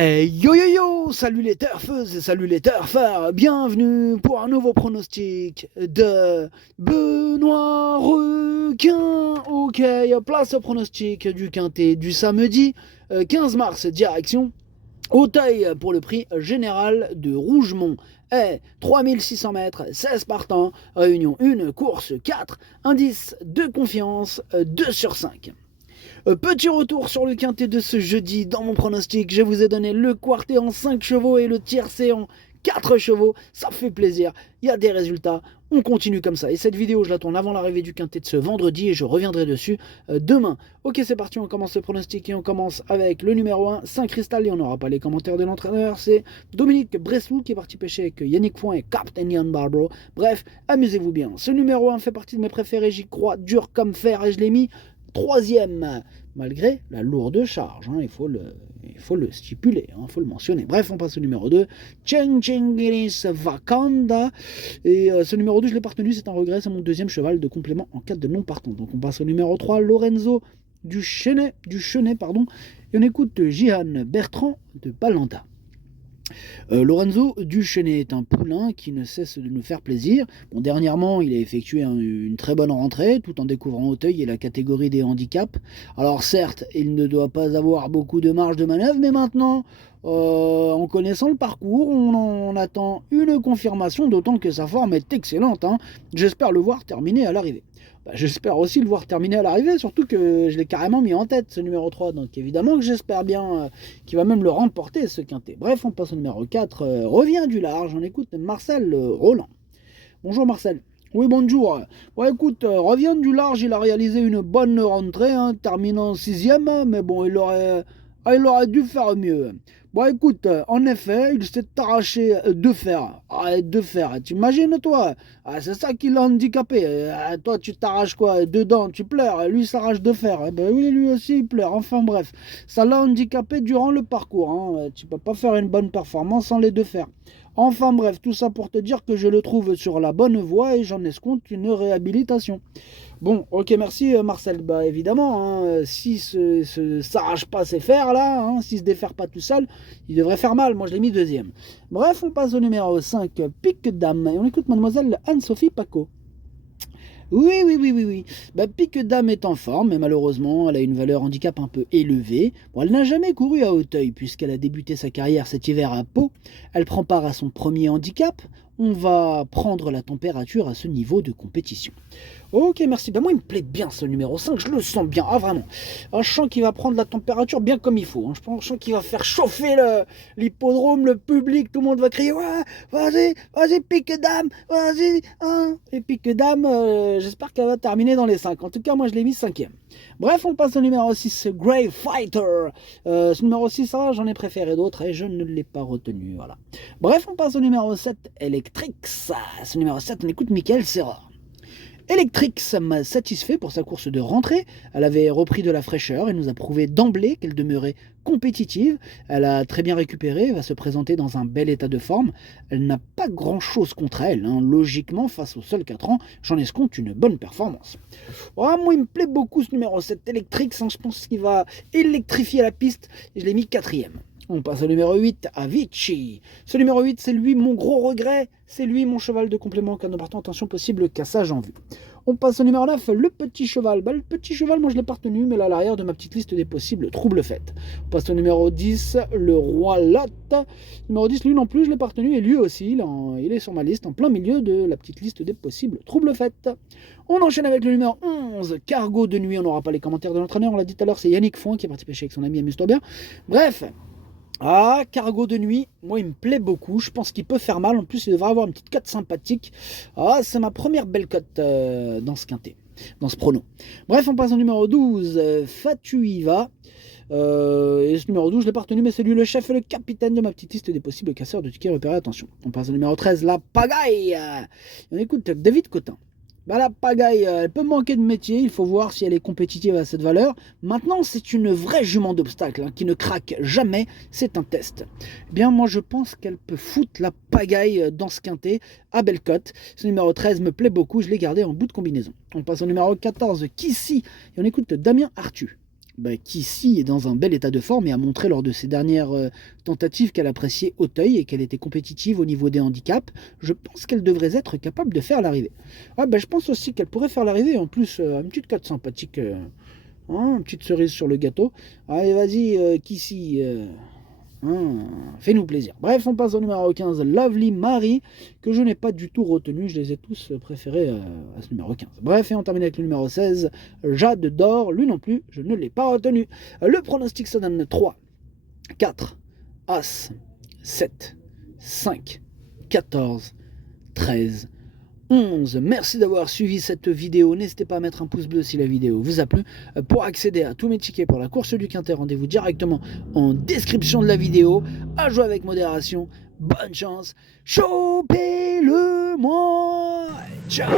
Hey yo yo yo, salut les turfeuses et salut les turfeurs, bienvenue pour un nouveau pronostic de Benoît Requin. Ok, place au pronostic du quintet du samedi 15 mars, direction Auteuil pour le prix général de Rougemont. Et 3600 mètres, 16 partants, réunion 1, course 4, indice de confiance 2 sur 5. Petit retour sur le quintet de ce jeudi. Dans mon pronostic, je vous ai donné le quartet en 5 chevaux et le tiercé en 4 chevaux. Ça fait plaisir, il y a des résultats. On continue comme ça. Et cette vidéo, je la tourne avant l'arrivée du quintet de ce vendredi et je reviendrai dessus demain. Ok, c'est parti, on commence le pronostic et on commence avec le numéro 1, Saint-Cristal. Et on n'aura pas les commentaires de l'entraîneur. C'est Dominique Bressoux qui est parti pêcher avec Yannick Foin et Captain Ian Barbaro. Bref, amusez-vous bien. Ce numéro 1 fait partie de mes préférés. J'y crois dur comme fer et je l'ai mis troisième, malgré la lourde charge, il faut le stipuler, il faut le mentionner. Bref, on passe au numéro 2, Chengiris Vakanda. Et ce numéro 2, je l'ai pas retenu, c'est un regret, c'est mon deuxième cheval de complément en cas de non partant. Donc on passe au numéro 3, Lorenzo du Chenet, et on écoute Jihan Bertrand de Balanda. Lorenzo Duchenet est un poulain qui ne cesse de nous faire plaisir. Bon, dernièrement, il a effectué une très bonne rentrée tout en découvrant Auteuil et la catégorie des handicaps. Alors certes, il ne doit pas avoir beaucoup de marge de manœuvre, mais maintenant, en connaissant le parcours, on attend une confirmation, d'autant que sa forme est excellente. J'espère le voir terminer à l'arrivée. J'espère aussi le voir terminer à l'arrivée, surtout que je l'ai carrément mis en tête, ce numéro 3. Donc évidemment que j'espère bien qu'il va même le remporter, ce quintet. Bref, on passe au numéro 4, revient du large. On écoute Marcel Roland. Bonjour Marcel. Oui, bonjour. Bon, écoute, revient du large, il a réalisé une bonne rentrée, terminant 6ème, mais bon, il aurait dû faire mieux. Bon, écoute, en effet, il s'est arraché deux fers. Deux fers, t'imagines, toi? C'est ça qui l'a handicapé. Toi, tu t'arraches quoi? Deux dents, tu pleures. Lui, il s'arrache deux fers. Ben oui, lui aussi, il pleure. Enfin, bref, ça l'a handicapé durant le parcours. Tu peux pas faire une bonne performance sans les deux fers. Enfin, bref, tout ça pour te dire que je le trouve sur la bonne voie et j'en escompte une réhabilitation. Bon, ok, merci Marcel. Bah évidemment, s'il s'arrache pas ses fers là, s'il se défère pas tout seul, il devrait faire mal. Moi je l'ai mis deuxième. Bref, on passe au numéro 5, Pique Dame, et on écoute mademoiselle Anne-Sophie Paco. Oui. Pique Dame est en forme, mais malheureusement, elle a une valeur handicap un peu élevée. Bon, elle n'a jamais couru à Auteuil, puisqu'elle a débuté sa carrière cet hiver à Pau. Elle prend part à son premier handicap. On va prendre la température à ce niveau de compétition. Ok, merci. Moi, il me plaît bien ce numéro 5, je le sens bien. Vraiment. Je sens qu'il va prendre la température bien comme il faut. Je sens qu'il va faire chauffer l'hippodrome, le public, tout le monde va crier ouais, vas-y, Pique Dame, vas-y. Et Pique Dame, j'espère qu'elle va terminer dans les 5. En tout cas, moi, je l'ai mis 5ème. Bref, on passe au numéro 6, Grey Fighter. Ce numéro 6, j'en ai préféré d'autres et je ne l'ai pas retenu. Voilà. Bref, on passe au numéro 7, Electrix. Ce numéro 7, on écoute Michael Serra. Electrix m'a satisfait pour sa course de rentrée. Elle avait repris de la fraîcheur et nous a prouvé d'emblée qu'elle demeurait compétitive. Elle a très bien récupéré, va se présenter dans un bel état de forme. Elle n'a pas grand-chose contre elle. Logiquement, face aux seuls 4 ans, j'en escompte une bonne performance. Moi, il me plaît beaucoup ce numéro 7 Electrix. Je pense qu'il va électrifier la piste. Et je l'ai mis 4ème. On passe au numéro 8, Avicii. Ce numéro 8, c'est lui mon gros regret. C'est lui mon cheval de complément en cas de partant. Attention, possible cassage en vue. On passe au numéro 9, le petit cheval. Le petit cheval, moi je l'ai pas retenu, mais là à l'arrière de ma petite liste des possibles troubles faits. On passe au numéro 10, le roi Lot. Numéro 10, lui non plus, je l'ai pas retenu, et lui aussi, il est sur ma liste, en plein milieu de la petite liste des possibles troubles faits. On enchaîne avec le numéro 11, Cargo de nuit. On n'aura pas les commentaires de l'entraîneur, on l'a dit tout à l'heure, c'est Yannick Foin qui a participé avec son ami Amuse-toi bien. Bref. Cargo de nuit, moi il me plaît beaucoup, je pense qu'il peut faire mal, en plus il devrait avoir une petite cote sympathique. C'est ma première belle cote dans ce quintet, dans ce prono. Bref, on passe au numéro 12, Fatuiva. Et ce numéro 12, je l'ai pas retenu, mais c'est lui le chef et le capitaine de ma petite liste des possibles casseurs de tickets repérés, attention. On passe au numéro 13, la pagaille. On écoute David Cotin. La pagaille, elle peut manquer de métier, il faut voir si elle est compétitive à cette valeur. Maintenant, c'est une vraie jument d'obstacle qui ne craque jamais, c'est un test. Eh bien, moi, je pense qu'elle peut foutre la pagaille dans ce quintet à belle cote. Ce numéro 13 me plaît beaucoup, je l'ai gardé en bout de combinaison. On passe au numéro 14, Kissy, et on écoute Damien Arthur. Kissy est dans un bel état de forme et a montré lors de ses dernières tentatives qu'elle appréciait Auteuil et qu'elle était compétitive au niveau des handicaps. Je pense qu'elle devrait être capable de faire l'arrivée. Je pense aussi qu'elle pourrait faire l'arrivée. En plus, une petite carte sympathique, une petite cerise sur le gâteau. Allez, vas-y, Kissy. Fais-nous plaisir. Bref, on passe au numéro 15, Lovely Marie, que je n'ai pas du tout retenu. Je les ai tous préférés à ce numéro 15. Bref, et on termine avec le numéro 16, Jade d'Or. Lui non plus, je ne l'ai pas retenu. Le pronostic se donne 3, 4, As, 7, 5, 14, 13, 11. Merci d'avoir suivi cette vidéo. N'hésitez pas à mettre un pouce bleu si la vidéo vous a plu. Pour accéder à tous mes tickets pour la course du Quintet, rendez-vous directement en description de la vidéo. À jouer avec modération. Bonne chance. Chopez-le moi. Ciao.